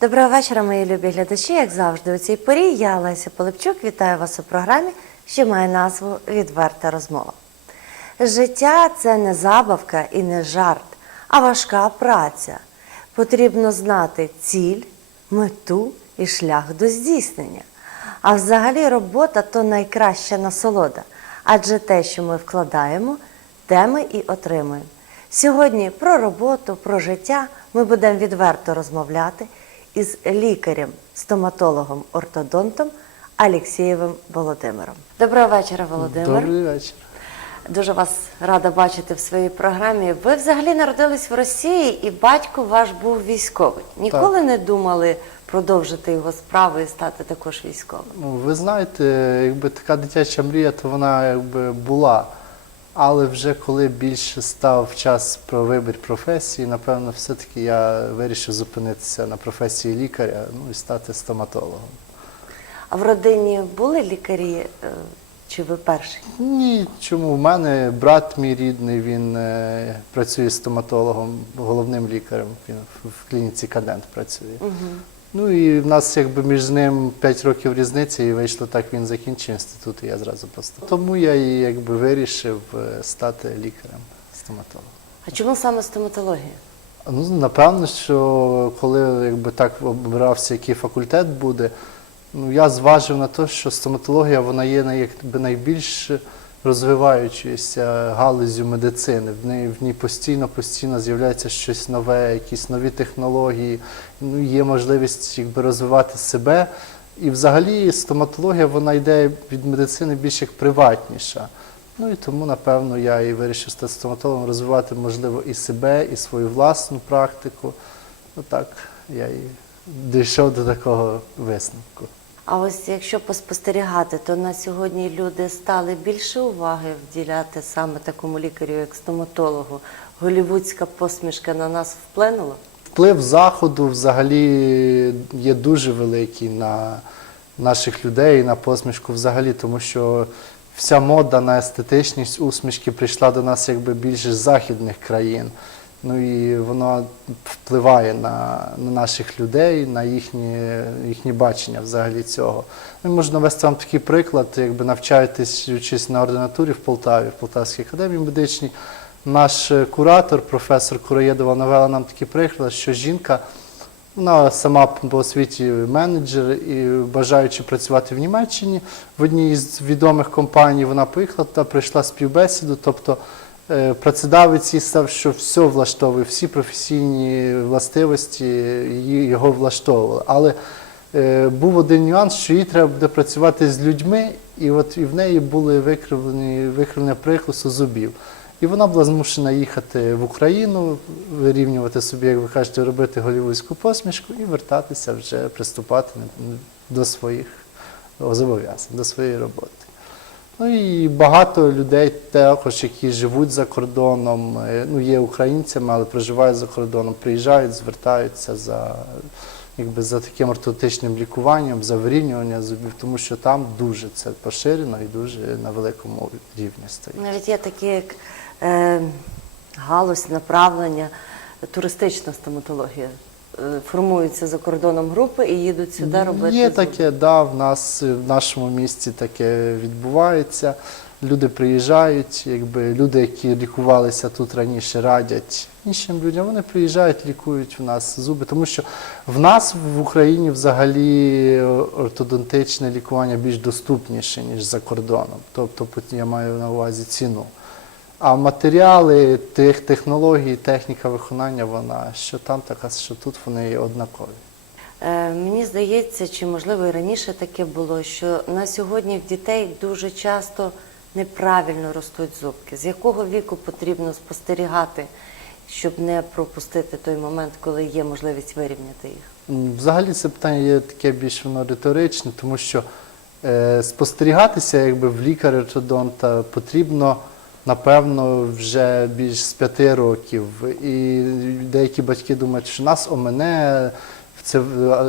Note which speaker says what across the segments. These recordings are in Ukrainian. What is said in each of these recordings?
Speaker 1: Доброго вечора, мої любі глядачі. Як завжди, у цій порі я Леся Полипчук вітаю вас у програмі, що має назву Відверта розмова. Життя це не забавка і не жарт, а важка праця. Потрібно знати ціль, мету і шлях до здійснення. А взагалі робота то найкраща насолода, адже те, що ми вкладаємо, те ми і отримуємо. Сьогодні про роботу, про життя ми будемо відверто розмовляти із лікарем, стоматологом, ортодонтом Алексєєвим Володимиром. Доброго вечора, Володимир.
Speaker 2: Добрий вечір.
Speaker 1: Дуже вас рада бачити в своїй програмі. Ви взагалі народились в Росії, і батько ваш був військовий. Ніколи не думали продовжити його справу і стати також військовим.
Speaker 2: Ну, ви знаєте, якби така дитяча мрія, то вона якби була. Але вже коли більше став час про вибір професії, напевно, все-таки я вирішив зупинитися на професії лікаря ну, і стати стоматологом.
Speaker 1: А в родині були лікарі, е, чи ви перший?
Speaker 2: Ні, чому? У мене брат мій рідний, він е, працює стоматологом, головним лікарем. Він в- в клініці Кадент працює. Ну і в нас якби між ним 5 років різниця, і вийшло так, він закінчив інститут, і я зразу постав. Тому я і якби вирішив е, стати лікарем стоматологом.
Speaker 1: А чому саме стоматологія?
Speaker 2: Ну, напевно, що коли якби так обирався, який факультет буде, ну я зважив на те, що стоматологія вона є якби найбільш розвиваючоюся галузю медицини. В неї в ній постійно постійно з'являється щось нове, якісь нові технології. Ну є можливість якби розвивати себе. І взагалі стоматологія вона йде від медицини більш як приватніша. Ну і тому, напевно, я і вирішив стати стоматологом, розвивати, можливо, і себе, і свою власну практику. Отак я і дійшов до такого висновку.
Speaker 1: А ось якщо поспостерігати, то на сьогодні люди стали більше уваги вділяти саме такому лікарю, як стоматологу. Голівудська посмішка на нас вплинула?
Speaker 2: Вплив заходу взагалі є дуже великий на наших людей, на посмішку взагалі, тому що вся мода на естетичність усмішки прийшла до нас якби більше з західних країн. Ну і воно впливає на, на наших людей, на їхнє, їхнє бачення взагалі цього. Ну, можна навести вам такий приклад, якби навчаєтесь вчись на ординатурі в Полтаві, в Полтавській академії медичній. Наш е, куратор, професор Кураєдова, навела нам такий приклад, що жінка, вона сама по освіті менеджер і бажаючи працювати в Німеччині в одній із відомих компаній, вона поїхала та прийшла співбесіду. Тобто працедавець їй став, що все влаштовує, всі професійні властивості його влаштовували. Але е, був один нюанс, що їй треба буде працювати з людьми, і от і в неї були викривлені викривлення прикусу зубів. І вона була змушена їхати в Україну, вирівнювати собі, як ви кажете, робити голівудську посмішку і вертатися вже приступати до своїх зобов'язань, до своєї роботи. Ну і багато людей також, які живуть за кордоном, е, ну є українцями, але проживають за кордоном, приїжджають, звертаються за, якби, за таким ортодонтичним лікуванням, за вирівнювання зубів, тому що там дуже це поширено і дуже на великому рівні стоїть.
Speaker 1: Навіть є такі як е, галузь, направлення, туристична стоматологія. Е, Формуються за кордоном групи і їдуть сюди робити.
Speaker 2: Є таке, да, в нас в нашому місті таке відбувається. Люди приїжджають, якби люди, які лікувалися тут раніше, радять іншим людям. Вони приїжджають, лікують в нас зуби, тому що в нас в Україні взагалі ортодонтичне лікування більш доступніше, ніж за кордоном. Тобто я маю на увазі ціну. А матеріали, тих технологій, техніка виконання, вона що там така, що тут вони однакові.
Speaker 1: Е, Мені здається, чи можливо і раніше таке було, що на сьогодні в дітей дуже часто неправильно ростуть зубки. З якого віку потрібно спостерігати, щоб не пропустити той момент, коли є можливість вирівняти їх?
Speaker 2: Взагалі це питання є таке більш воно риторичне, тому що Е, Спостерігатися якби в лікаря-ортодонта потрібно, напевно, вже більш з п'яти років. І деякі батьки думають, що нас омене, це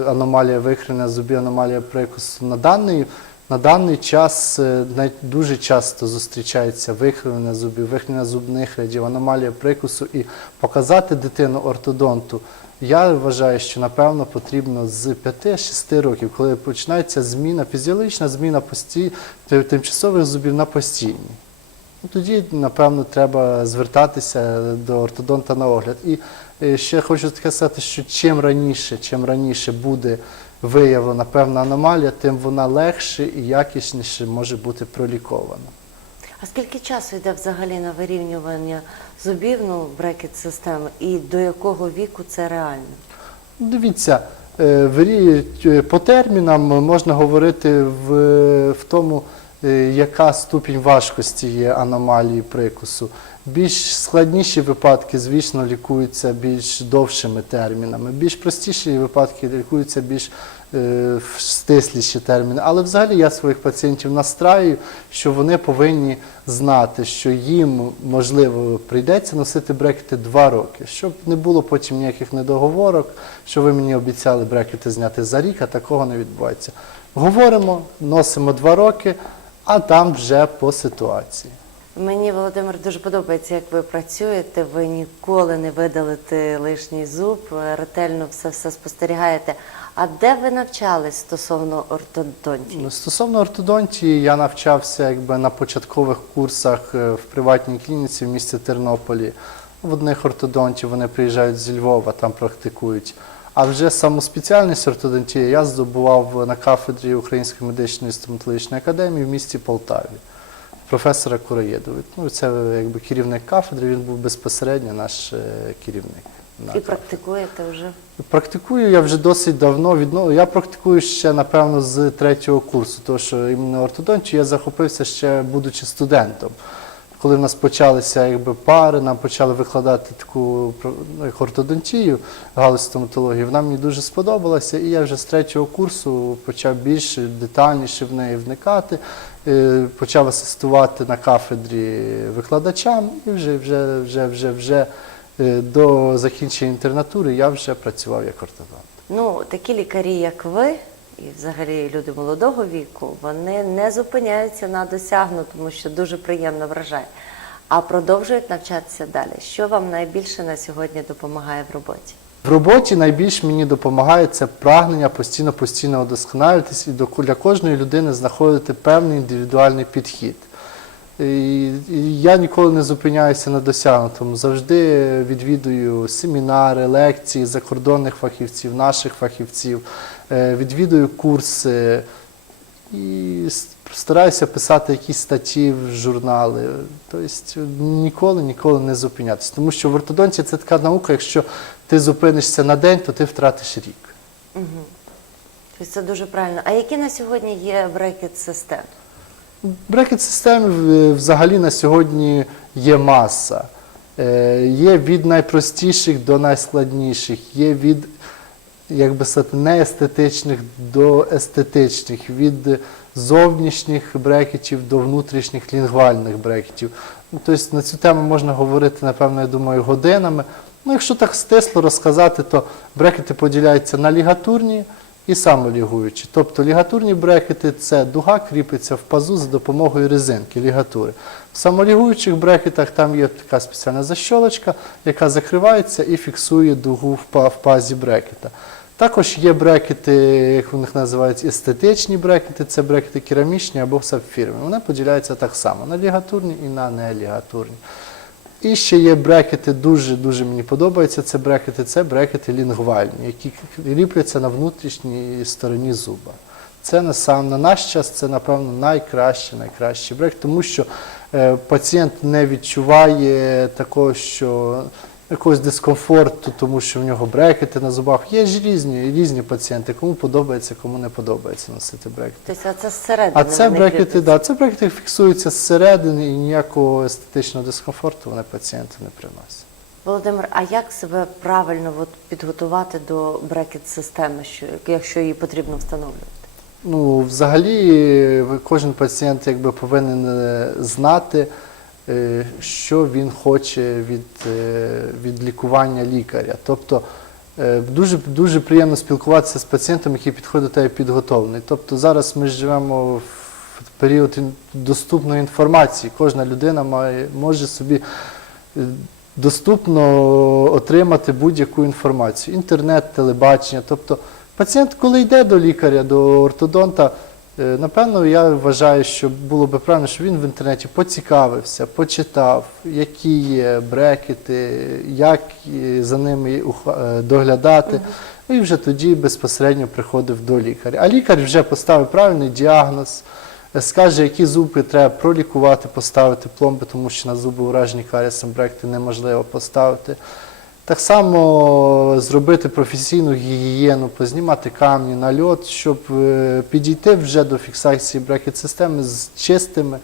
Speaker 2: аномалія викрення зубів, аномалія прикусу. На даний, на даний час е, дуже часто зустрічається викривлення зубів, викривлення зубних рядів, аномалія прикусу. І показати дитину ортодонту я вважаю, що напевно потрібно з 5-6 років, коли починається зміна, фізіологічна зміна пості... тимчасових зубів на постійні. Ну, Тоді, напевно, треба звертатися до ортодонта на огляд. І е, ще хочу таке сказати, що чим раніше, чим раніше буде виявлена певна аномалія, тим вона легше і якісніше може бути пролікована.
Speaker 1: А скільки часу йде взагалі на вирівнювання зубів, ну, брекет системи, і до якого віку це реально?
Speaker 2: Дивіться, е, е, по термінам можна говорити в, в тому, яка ступінь важкості є аномалії прикусу. Більш складніші випадки, звісно, лікуються більш довшими термінами. Більш простіші випадки лікуються більш е, стисліші терміни. Але взагалі я своїх пацієнтів настраю, що вони повинні знати, що їм можливо прийдеться носити брекети два роки, щоб не було потім ніяких недоговорок, що ви мені обіцяли брекети зняти за рік, а такого не відбувається. Говоримо, носимо два роки, а там вже по ситуації.
Speaker 1: Мені, Володимир, дуже подобається, як ви працюєте. Ви ніколи не видалите лишній зуб, ретельно все все спостерігаєте. А де ви навчались стосовно ортодонтії?
Speaker 2: Ну, Стосовно ортодонтії, я навчався якби на початкових курсах е, в приватній клініці в місті Тернополі. В одних ортодонтів вони приїжджають зі Львова, там практикують. А вже саму спеціальність ортодонтії я здобував на кафедрі Української медичної стоматологічної академії в місті Полтаві. Професора Кураєдова. Ну, це якби керівник кафедри, він був безпосередньо наш е, керівник.
Speaker 1: І
Speaker 2: кафедрі.
Speaker 1: практикуєте вже?
Speaker 2: Практикую я вже досить давно. Відно... Я практикую ще, напевно, з третього курсу, тому що іменно ортодонтію я захопився ще будучи студентом. Коли в нас почалися якби, пари, нам почали викладати таку ну, як ортодонтію, галузь стоматології, вона мені дуже сподобалася, і я вже з третього курсу почав більш детальніше в неї вникати, е, почав асистувати на кафедрі викладачам, і вже, вже, вже, вже, вже е, до закінчення інтернатури я вже працював як ортодонт.
Speaker 1: Ну, такі лікарі, як ви, і взагалі люди молодого віку, вони не зупиняються на досягнутому, що дуже приємно вражає, а продовжують навчатися далі. Що вам найбільше на сьогодні допомагає в роботі?
Speaker 2: В роботі найбільш мені допомагає це прагнення постійно постійно удосконалитись і для кожної людини знаходити певний індивідуальний підхід. Я ніколи не зупиняюся на досягнутому. Завжди відвідую семінари, лекції закордонних фахівців, наших фахівців, е, відвідую курси і стараюся писати якісь статті в журнали. Тобто ніколи, ніколи не зупинятися. Тому що в ортодонтії це така наука, якщо ти зупинишся на день, то ти втратиш рік.
Speaker 1: Тобто це дуже правильно. А які на сьогодні є брекет систем?
Speaker 2: Брекет систем взагалі на сьогодні є маса. Е, Є від найпростіших до найскладніших, є від як би сказати, неестетичних до естетичних, від зовнішніх брекетів до внутрішніх лінгвальних брекетів. Ну, Тобто на цю тему можна говорити, напевно, я думаю, годинами. Ну, якщо так стисло розказати, то брекети поділяються на лігатурні і самолігуючі. Тобто лігатурні брекети це дуга кріпиться в пазу за допомогою резинки, лігатури. В самолігуючих брекетах там є така спеціальна защолочка, яка закривається і фіксує дугу в пазі брекета. Також є брекети, як у них називають естетичні брекети, це брекети керамічні або сапфірові. Вони поділяються так само на лігатурні і на нелігатурні. І ще є брекети, дуже-дуже мені подобаються. Це брекети, це брекети лінгвальні, які ліпляться на внутрішній стороні зуба. Це на сам на наш час це, напевно, найкраще, найкращий брекет, тому що е, пацієнт не відчуває такого, що якогось дискомфорту, тому що в нього брекети на зубах. Є ж різні, різні пацієнти, кому подобається, кому не подобається носити брекети.
Speaker 1: Тобто, а це зсередини.
Speaker 2: А це брекети, да, це брекети фіксуються зсередини і ніякого естетичного дискомфорту вони пацієнту не приносять.
Speaker 1: Володимир, а як себе правильно от, підготувати до брекет системи, що, якщо її потрібно встановлювати?
Speaker 2: Ну, взагалі, кожен пацієнт якби повинен е, знати, що він хоче від, е, від лікування лікаря. Тобто е, дуже, дуже приємно спілкуватися з пацієнтом, який підходить до тебе підготовлений. Тобто зараз ми живемо в період доступної інформації. Кожна людина має, може собі е, доступно отримати будь-яку інформацію. Інтернет, телебачення. Тобто пацієнт, коли йде до лікаря, до ортодонта, е, напевно, я вважаю, що було би правильно, що він в інтернеті поцікавився, почитав, які є брекети, як е, за ними е, доглядати. І вже тоді безпосередньо приходив до лікаря. А лікар вже поставив правильний діагноз, е, скаже, які зуби треба пролікувати, поставити пломби, тому що на зуби уражені карієсом бректи неможливо поставити. Так само зробити професійну гігієну, познімати камні, нальот, щоб е, підійти вже до фіксації брекет-системи з чистими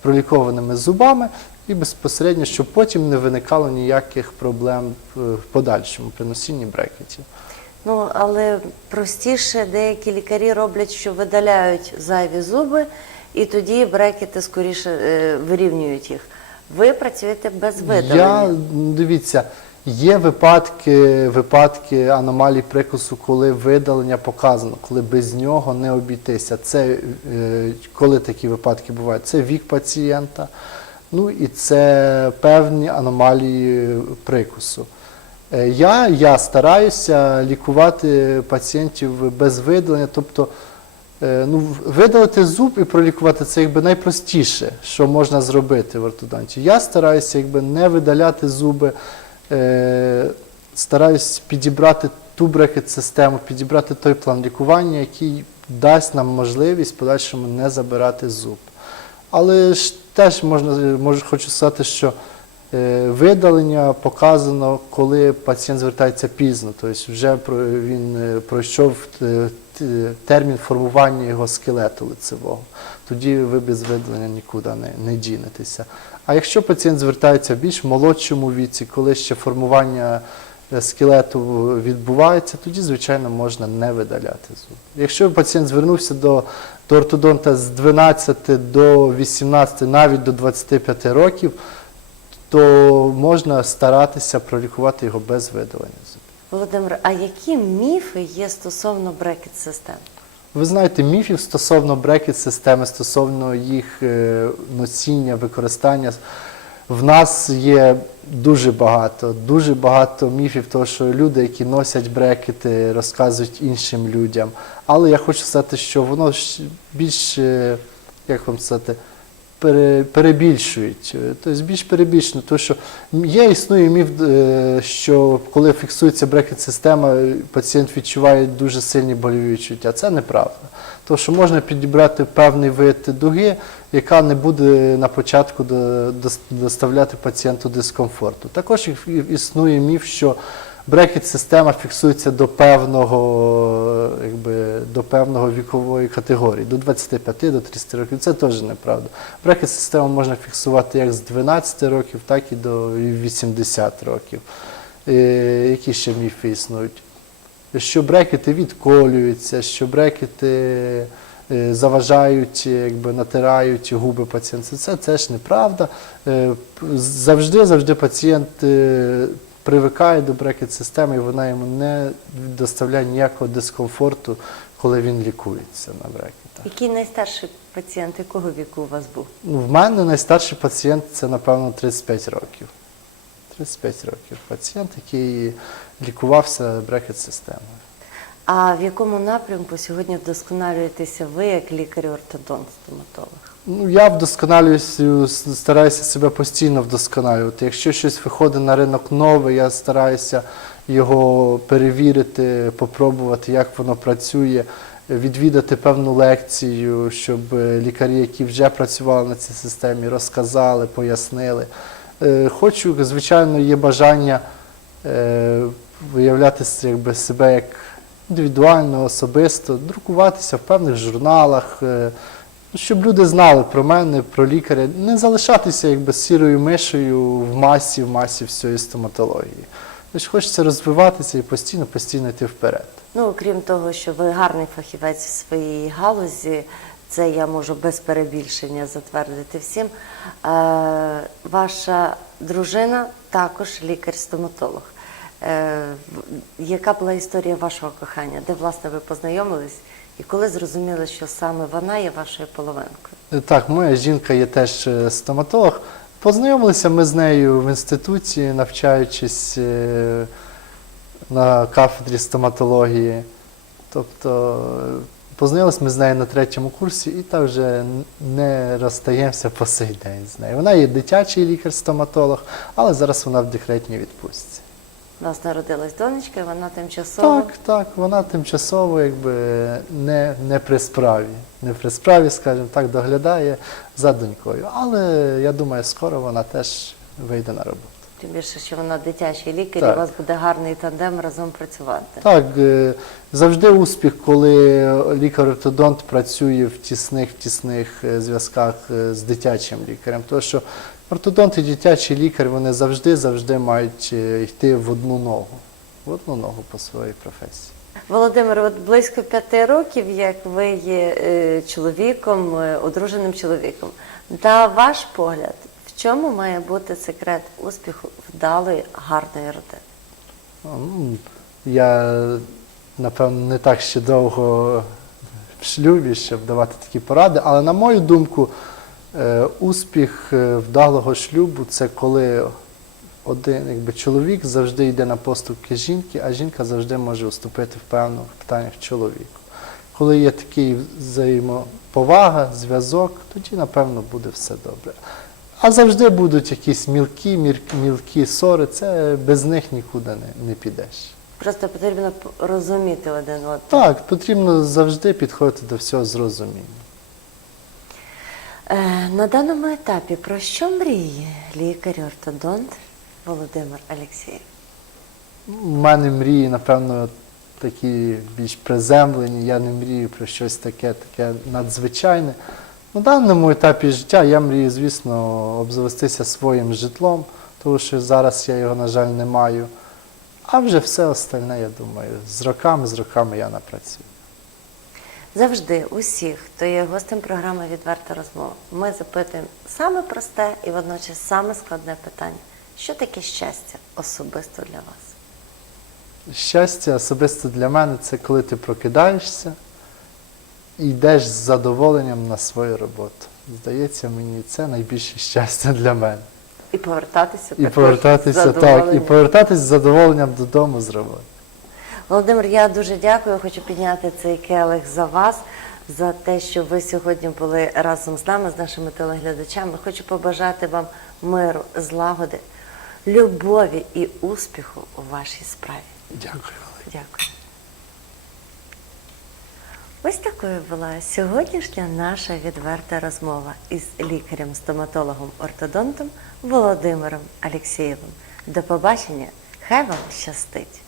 Speaker 2: пролікованими зубами і безпосередньо, щоб потім не виникало ніяких проблем е, в подальшому при носінні брекетів.
Speaker 1: Ну, але простіше деякі лікарі роблять, що видаляють зайві зуби, і тоді брекети скоріше е, вирівнюють їх. Ви працюєте без видалення.
Speaker 2: Я м, дивіться, є випадки, випадки аномалій прикусу, коли видалення показано, коли без нього не обійтися. Це е, коли такі випадки бувають? Це вік пацієнта, ну і це певні аномалії прикусу. Е, Я, я стараюся лікувати пацієнтів без видалення, тобто Е, Ну, видалити зуб і пролікувати це якби найпростіше, що можна зробити в ортодонті. Я стараюся якби не видаляти зуби, стараюсь підібрати ту брекет-систему, підібрати той план лікування, який дасть нам можливість в подальшому не забирати зуб. Але ж теж можна, можу, хочу сказати, що е, видалення показано, коли пацієнт звертається пізно, тобто вже він е, пройшов е, термін формування його скелету лицевого. Тоді ви без видалення нікуди не, не дінетеся. А якщо пацієнт звертається в більш молодшому віці, коли ще формування е, скелету відбувається, тоді, звичайно, можна не видаляти зуб. Якщо пацієнт звернувся до, до ортодонта з 12 до 18, навіть до 25 років, то можна старатися пролікувати його без видалення зубів.
Speaker 1: Володимир, а які міфи є стосовно брекет-систем?
Speaker 2: Ви знаєте, міфів стосовно брекет-системи, стосовно їх е, носіння, використання. В нас є дуже багато, дуже багато міфів, того, що люди, які носять брекети, розказують іншим людям. Але я хочу сказати, що воно більш, як вам сказати, перебільшують. Е, Тобто більш перебільшено, тому що є існує міф, е, що коли фіксується брекет-система, пацієнт відчуває дуже сильні больові відчуття. Це неправда. Тому що можна підібрати певний вид дуги, яка не буде на початку доставляти пацієнту дискомфорту. Також існує міф, що брекет-система фіксується до певного, е, якби, до певного вікової категорії, до 25 до 30 років. Це теж неправда. Брекет-систему можна фіксувати як з 12 років, так і до 80 років. Е, Які ще міфи існують? Що брекети відколюються, що брекети е, заважають, якби натирають губи пацієнта. Це теж неправда. Е, Завжди, завжди пацієнт е, привикає до брекет-системи, і вона йому не доставляє ніякого дискомфорту, коли він лікується на брекетах.
Speaker 1: Який найстарший пацієнт, якого віку у вас був?
Speaker 2: Ну, в мене найстарший пацієнт це, напевно, 35 років. 35 років. Пацієнт, який лікувався брекет-системою.
Speaker 1: А в якому напрямку сьогодні вдосконалюєтеся ви як лікар-ортодонт-стоматолог?
Speaker 2: Ну, я вдосконалююся, с- стараюся себе постійно вдосконалювати. Якщо щось виходить на ринок нове, я стараюся його перевірити, попробувати, як воно працює, відвідати певну лекцію, щоб е, лікарі, які вже працювали на цій системі, розказали, пояснили. Е, Хочу, звичайно, є бажання е, виявляти якби, себе як індивідуально, особисто, друкуватися в певних журналах. Щоб люди знали про мене, про лікаря, не залишатися якби сірою мишею в масі, в масі всієї стоматології. Тож хочеться розвиватися і постійно, постійно йти вперед.
Speaker 1: Ну, окрім того, що ви гарний фахівець в своїй галузі, це я можу без перебільшення затвердити всім. Е, ваша дружина також лікар-стоматолог. Е, яка була історія вашого кохання? Де власне ви познайомились? І коли зрозуміли, що саме вона є вашою половинкою?
Speaker 2: Е, Так, моя жінка є теж е, стоматолог. Познайомилися ми з нею в інституті, навчаючись е, на кафедрі стоматології. Тобто познайомилися ми з нею на третьому курсі і так вже не розстаємося по сей день з нею. Вона є дитячий лікар-стоматолог, але зараз вона в декретній відпустці.
Speaker 1: У нас народилась донечка, і вона тимчасово.
Speaker 2: Так, так, вона тимчасово якби не, не при справі. Не при справі, скажімо так, доглядає за донькою. Але я думаю, скоро вона теж вийде на роботу.
Speaker 1: Тим більше, що вона дитячий лікар, і у вас буде гарний тандем разом працювати.
Speaker 2: Так, е, завжди успіх, коли лікар-ортодонт працює в тісних в тісних е, зв'язках е, з дитячим лікарем. Тому що ортодонт і дитячий лікар вони завжди завжди мають е, йти в одну ногу, в одну ногу по своїй професії.
Speaker 1: Володимир, от близько п'яти років, як ви є е, чоловіком, е, одруженим чоловіком. На ваш погляд, в чому має бути секрет успіху вдалої, гарної родини?
Speaker 2: Я, напевно, не так ще довго в шлюбі, щоб давати такі поради, але на мою думку, успіх е, вдалого шлюбу це коли один якби, чоловік завжди йде на поступки жінки, а жінка завжди може уступити в певних питаннях чоловіку. Коли є такий взаємоповага, зв'язок, тоді, напевно, буде все добре. А завжди будуть якісь мілкі, мілкі ссори, це без них нікуди не, не підеш.
Speaker 1: Просто потрібно розуміти один одного.
Speaker 2: Так, потрібно завжди підходити до всього з розумінням.
Speaker 1: Е, на даному етапі про що мріє лікар-ортодонт Володимир Алексєєв?
Speaker 2: У мене мрії, напевно, такі більш приземлені. Я не мрію про щось таке, таке надзвичайне. На даному етапі життя я мрію, звісно, обзавестися своїм житлом, тому що зараз я його, на жаль, не маю. А вже все остальне, я думаю, з роками, з роками я напрацюю.
Speaker 1: Завжди усіх, хто є гостем програми Відверта розмова, ми запитуємо саме просте і водночас саме складне питання. Що таке щастя особисто для вас?
Speaker 2: Щастя особисто для мене це коли ти прокидаєшся і йдеш з задоволенням на свою роботу. Здається, мені це найбільше щастя для мене.
Speaker 1: І повертатися
Speaker 2: І повертатися так, і повертатись з задоволенням додому з роботи.
Speaker 1: Володимир, я дуже дякую. Хочу підняти цей келих за вас, за те, що ви сьогодні були разом з нами, з нашими телеглядачами. Хочу побажати вам миру, злагоди, любові і успіху у вашій справі.
Speaker 2: Дякую.
Speaker 1: Дякую. Ось такою була сьогоднішня наша відверта розмова із лікарем-стоматологом ортодонтом Володимиром Алексєєвим. До побачення! Хай вам щастить!